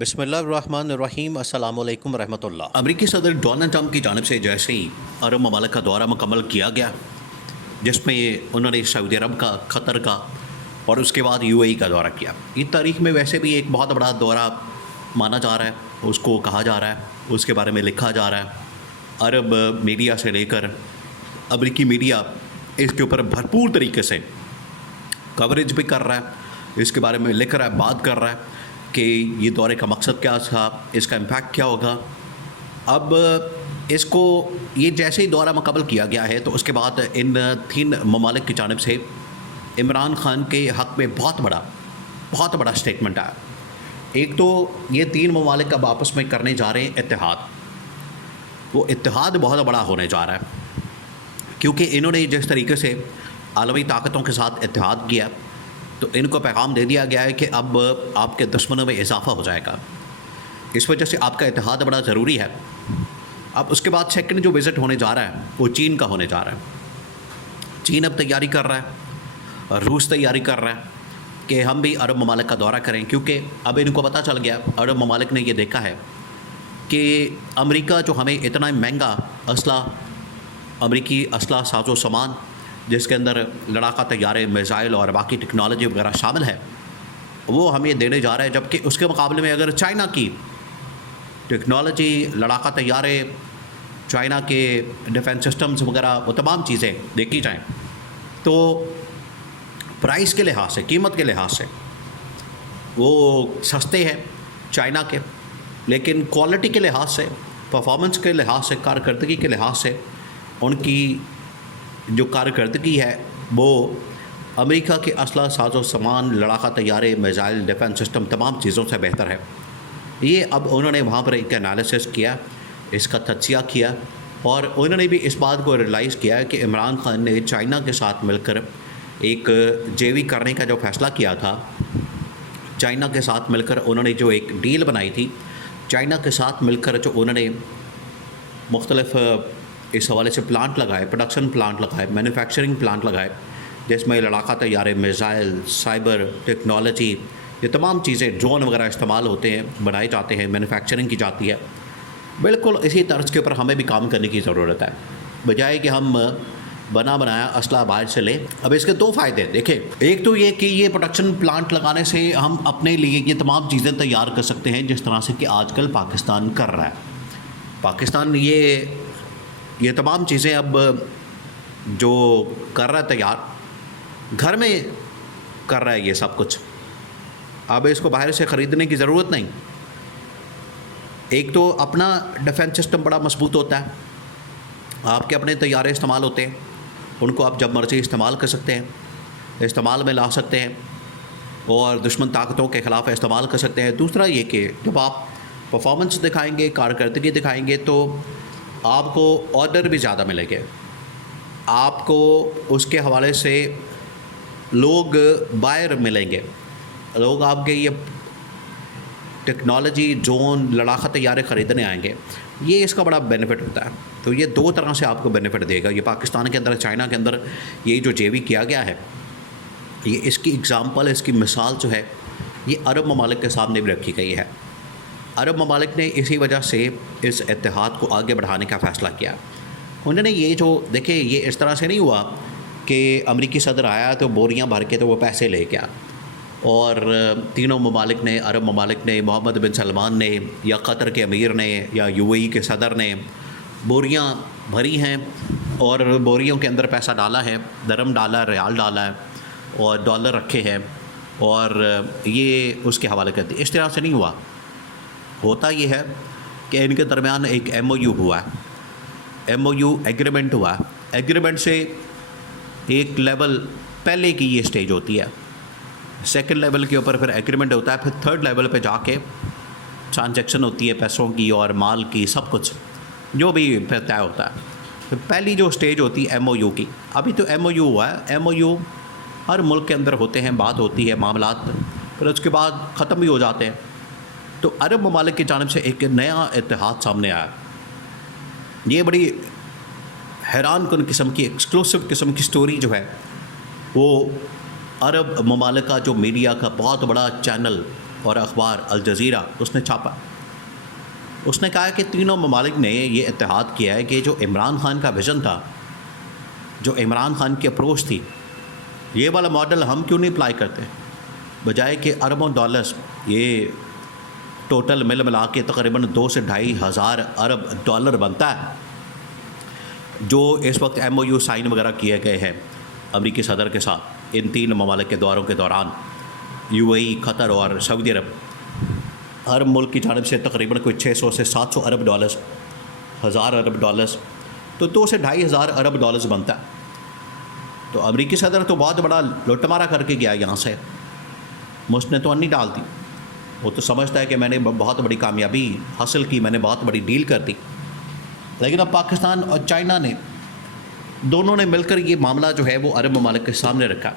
بسم اللہ الرحمن الرحیم، السلام علیکم ورحمۃ اللہ۔ امریکی صدر ڈونلڈ ٹرمپ کی جانب سے جیسے ہی عرب ممالک کا دورہ مکمل کیا گیا، جس میں انہوں نے سعودی عرب کا، قطر کا اور اس کے بعد UAE کا دورہ کیا، یہ تاریخ میں ویسے بھی ایک بہت بڑا دورہ مانا جا رہا ہے، اس کو کہا جا رہا ہے، اس کے بارے میں لکھا جا رہا ہے۔ عرب میڈیا سے لے کر امریکی میڈیا اس کے اوپر بھرپور طریقے سے کوریج بھی کر رہا ہے، اس کے بارے میں لکھ رہا ہے، بات کر رہا ہے کہ یہ دورے کا مقصد کیا تھا، اس کا امپیکٹ کیا ہوگا۔ اب اس کو یہ جیسے ہی دورہ مکمل کیا گیا ہے تو اس کے بعد ان 3 ممالک کی جانب سے عمران خان کے حق میں بہت بڑا اسٹیٹمنٹ آیا۔ ایک تو یہ 3 ممالک اب آپس میں کرنے جا رہے ہیں اتحاد، وہ اتحاد بہت بڑا ہونے جا رہا ہے، کیونکہ انہوں نے جس طریقے سے عالمی طاقتوں کے ساتھ اتحاد کیا تو ان کو پیغام دے دیا گیا ہے کہ اب آپ کے دشمنوں میں اضافہ ہو جائے گا، اس وجہ سے آپ کا اتحاد بڑا ضروری ہے۔ اب اس کے بعد سیکنڈ جو وزٹ ہونے جا رہا ہے وہ چین کا ہونے جا رہا ہے۔ چین اب تیاری کر رہا ہے، روس تیاری کر رہا ہے کہ ہم بھی عرب ممالک کا دورہ کریں، کیونکہ اب ان کو پتہ چل گیا، عرب ممالک نے یہ دیکھا ہے کہ امریکہ جو ہمیں اتنا مہنگا امریکی اسلحہ ساز و سامان، جس کے اندر لڑاکا طیارے، میزائل اور باقی ٹیکنالوجی وغیرہ شامل ہے، وہ ہمیں دینے جا رہا ہے، جبکہ اس کے مقابلے میں اگر چائنا کی ٹیکنالوجی، لڑاکا طیارے، چائنا کے ڈیفنس سسٹمز وغیرہ، وہ تمام چیزیں دیکھی جائیں تو پرائس کے لحاظ سے، قیمت کے لحاظ سے وہ سستے ہیں چائنا کے، لیکن کوالٹی کے لحاظ سے، پرفارمنس کے لحاظ سے، کارکردگی کے لحاظ سے ان کی جو کارکردگی ہے وہ امریکہ کے اسلحہ ساز و سامان، لڑاکا طیارے، میزائل، ڈیفنس سسٹم، تمام چیزوں سے بہتر ہے۔ یہ اب انہوں نے وہاں پر ایک انالیسس کیا، اس کا تجزیہ کیا، اور انہوں نے بھی اس بات کو ریئلائز کیا کہ عمران خان نے چائنا کے ساتھ مل کر ایک JV کرنے کا جو فیصلہ کیا تھا، چائنا کے ساتھ مل کر انہوں نے جو ایک ڈیل بنائی تھی، چائنا کے ساتھ مل کر جو انہوں نے مختلف اس حوالے سے پلانٹ لگائے، پروڈکشن پلانٹ لگائے، مینوفیکچرنگ پلانٹ لگائے، جس میں لڑاکا طیارے، میزائل، سائبر ٹیکنالوجی، یہ تمام چیزیں، ڈرون وغیرہ استعمال ہوتے ہیں، بنائے جاتے ہیں، مینوفیکچرنگ کی جاتی ہے۔ بالکل اسی طرز کے اوپر ہمیں بھی کام کرنے کی ضرورت ہے، بجائے کہ ہم بنا بنایا اسلحہ باہر سے لیں۔ اب اس کے 2 فائدے دیکھیں، ایک تو یہ کہ یہ پروڈکشن پلانٹ لگانے سے ہم اپنے لیے یہ تمام چیزیں تیار کر سکتے ہیں، جس طرح سے کہ آج کل پاکستان کر رہا ہے۔ پاکستان یہ تمام چیزیں اب جو کر رہا ہے تیار، گھر میں کر رہا ہے یہ سب کچھ، اب اس کو باہر سے خریدنے کی ضرورت نہیں۔ ایک تو اپنا ڈیفنس سسٹم بڑا مضبوط ہوتا ہے، آپ کے اپنے طیارے استعمال ہوتے ہیں، ان کو آپ جب مرضی استعمال کر سکتے ہیں، استعمال میں لا سکتے ہیں اور دشمن طاقتوں کے خلاف استعمال کر سکتے ہیں۔ دوسرا یہ کہ جب آپ پرفارمنس دکھائیں گے، کارکردگی دکھائیں گے تو آپ کو آرڈر بھی زیادہ ملیں گے، آپ کو اس کے حوالے سے لوگ بائر ملیں گے، لوگ آپ کے یہ ٹیکنالوجی، ڈرون، لڑاکا طیارے خریدنے آئیں گے۔ یہ اس کا بڑا بینیفٹ ہوتا ہے، تو یہ 2 طرح سے آپ کو بینیفٹ دے گا۔ یہ پاکستان کے اندر، چائنا کے اندر یہ جو JV کیا گیا ہے، یہ اس کی اگزامپل، اس کی مثال جو ہے یہ عرب ممالک کے سامنے بھی رکھی گئی ہے۔ عرب ممالک نے اسی وجہ سے اس اتحاد کو آگے بڑھانے کا فیصلہ کیا۔ انہوں نے یہ جو دیکھیں، یہ اس طرح سے نہیں ہوا کہ امریکی صدر آیا تو بوریاں بھر کے تو وہ پیسے لے گیا، اور تینوں ممالک نے، عرب ممالک نے، محمد بن سلمان نے، یا قطر کے امیر نے، یا UAE کے صدر نے بوریاں بھری ہیں اور بوریوں کے اندر پیسہ ڈالا ہے، درہم ڈالا ہے، ریال ڈالا ہے اور ڈالر رکھے ہیں اور یہ اس کے حوالے کرتے۔ اس طرح سے نہیں ہوا۔ ہوتا یہ ہے کہ ان کے درمیان ایک MOU ہوا ہے، MOU ایگریمنٹ ہوا ہے۔ ایگریمنٹ سے ایک لیول پہلے کی یہ سٹیج ہوتی ہے، سیکنڈ لیول کے اوپر پھر ایگریمنٹ ہوتا ہے، پھر تھرڈ لیول پہ جا کے ٹرانزیکشن ہوتی ہے، پیسوں کی اور مال کی، سب کچھ جو بھی پھر طے ہوتا ہے۔ پھر پہلی جو سٹیج ہوتی ہے MOU کی، ابھی تو MOU ہوا ہے، MOU ہر ملک کے اندر ہوتے ہیں، بات ہوتی ہے، معاملات، پھر اس کے بعد ختم بھی ہو جاتے ہیں۔ تو عرب ممالک کی جانب سے ایک نیا اتحاد سامنے آیا۔ یہ بڑی حیران کن قسم کی، ایکسکلوسیو قسم کی سٹوری جو ہے وہ عرب ممالک کا جو میڈیا کا بہت بڑا چینل اور اخبار الجزیرہ اس نے چھاپا. اس نے کہا کہ تینوں ممالک نے یہ اتحاد کیا ہے کہ جو عمران خان کا ویژن تھا, جو عمران خان کی اپروچ تھی, یہ والا ماڈل ہم کیوں نہیں اپلائی کرتے, بجائے کہ اربوں ڈالرز, یہ ٹوٹل ملا کے تقریباً 2 سے 2.5 ہزار ارب ڈالر بنتا ہے, جو اس وقت MOU سائن وغیرہ کیے گئے ہیں امریکی صدر کے ساتھ ان 3 ممالک کے دوروں کے دوران, UAE, قطر اور سعودی عرب. ہر ملک کی جانب سے تقریباً کوئی 600 سے 700 ارب ڈالرز, 1000 ارب ڈالرز, تو 2 سے 2.5 ہزار ارب ڈالرز بنتا ہے. تو امریکی صدر تو بہت بڑا لوٹ مارا کر کے گیا یہاں سے, مجھ نے تو نہیں ڈال دی. وہ تو سمجھتا ہے کہ میں نے بہت بڑی کامیابی حاصل کی, میں نے بہت بڑی ڈیل کر دی. لیکن اب پاکستان اور چائنا نے دونوں نے مل کر یہ معاملہ جو ہے وہ عرب ممالک کے سامنے رکھا.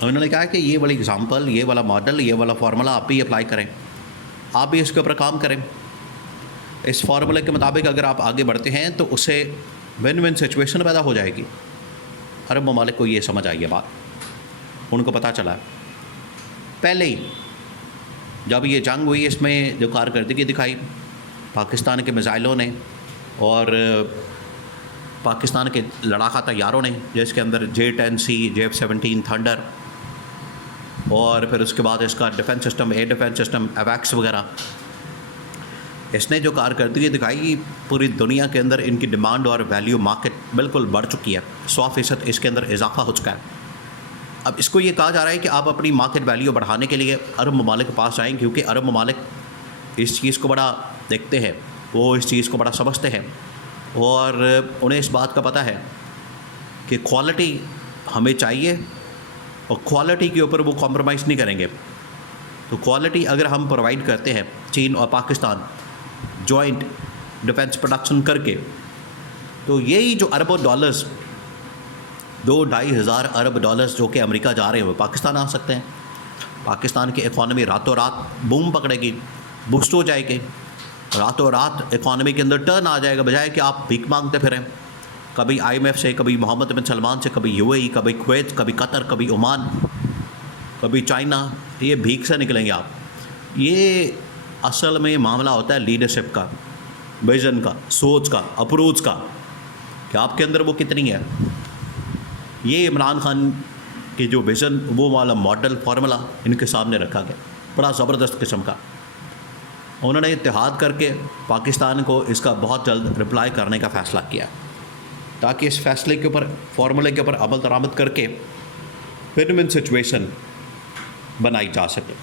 انہوں نے کہا کہ یہ والی اگزامپل, یہ والا ماڈل, یہ والا فارمولا آپ بھی اپلائی کریں, آپ بھی اس کے اوپر کام کریں. اس فارمولے کے مطابق اگر آپ آگے بڑھتے ہیں تو اس سے ون ون سچویشن پیدا ہو جائے گی. عرب ممالک کو یہ سمجھ آئی ہے بات, ان کو پتہ چلا. پہلے ہی جب یہ جنگ ہوئی, اس میں جو کارکردگی دکھائی پاکستان کے میزائلوں نے اور پاکستان کے لڑاکا طیاروں نے, جس کے اندر J-10C, J-17 تھنڈر, اور پھر اس کے بعد اس کا defence system, air defence system, ایویکس وغیرہ, اس نے جو کارکردگی دکھائی پوری دنیا کے اندر ان کی ڈیمانڈ اور ویلیو مارکیٹ بالکل بڑھ چکی ہے. 100% اس کے اندر اضافہ ہو چکا ہے. اب اس کو یہ کہا جا رہا ہے کہ آپ اپنی مارکیٹ ویلیو بڑھانے کے لیے عرب ممالک کے پاس آئیں, کیونکہ عرب ممالک اس چیز کو بڑا دیکھتے ہیں, وہ اس چیز کو بڑا سمجھتے ہیں, اور انہیں اس بات کا پتہ ہے کہ کوالٹی ہمیں چاہیے اور کوالٹی کے اوپر وہ کمپرومائز نہیں کریں گے. تو کوالٹی اگر ہم پرووائڈ کرتے ہیں, چین اور پاکستان جوائنٹ ڈیفنس پروڈکشن کر کے, تو یہی جو اربوں ڈالرز, 2-2.5 ہزار ارب ڈالرز جو کہ امریکہ جا رہے ہیں وہ پاکستان آ سکتے ہیں. پاکستان کی اکانومی راتوں رات بوم پکڑے گی, بوسٹ ہو جائے گی, راتوں رات اکانومی کے اندر ٹرن آ جائے گا, بجائے کہ آپ بھیک مانگتے پھریں, کبھی IMF سے, کبھی محمد بن سلمان سے, کبھی UAE, کبھی کویت, کبھی قطر, کبھی عمان, کبھی چائنا. یہ بھیک سے نکلیں گے آپ. یہ اصل میں معاملہ ہوتا ہے لیڈرشپ کا, ویژن کا, سوچ کا, اپروچ کا, کہ آپ کے اندر وہ کتنی ہے. یہ عمران خان کی جو ویژن, وہ والا ماڈل فارمولا ان کے سامنے رکھا گیا, بڑا زبردست قسم کا. انہوں نے اتحاد کر کے پاکستان کو اس کا بہت جلد رپلائی کرنے کا فیصلہ کیا, تاکہ اس فیصلے کے اوپر, فارمولے کے اوپر عمل درآمد کر کے ون ون سچویشن بنائی جا سکے.